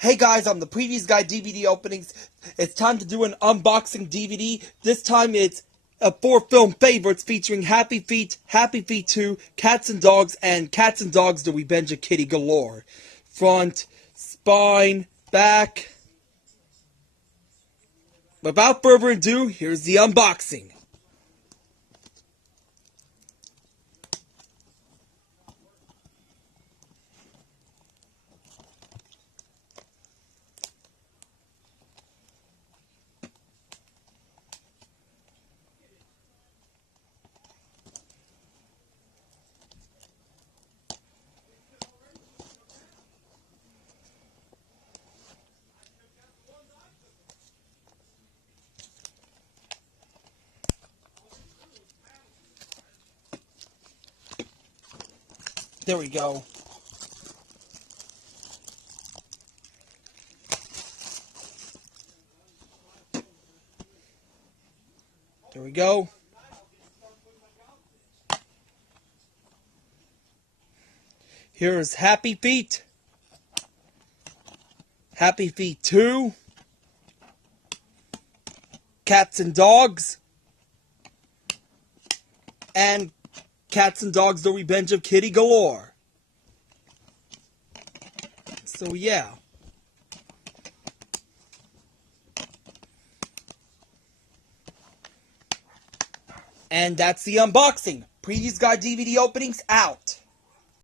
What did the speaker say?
Hey guys, I'm the Previous Guy DVD openings. It's time to do an unboxing DVD. This time it's a 4-film favorites featuring Happy Feet, Happy Feet 2, Cats and Dogs, and Cats and Dogs The Revenge of Kitty Galore. Front, spine, back. Without further ado, here's the unboxing. There we go. There we go. Here's Happy Feet. Happy Feet 2. Cats and Dogs. And Cats and Dogs The Revenge of Kitty Galore. So yeah. And that's the unboxing. Previous Guy DVD openings out.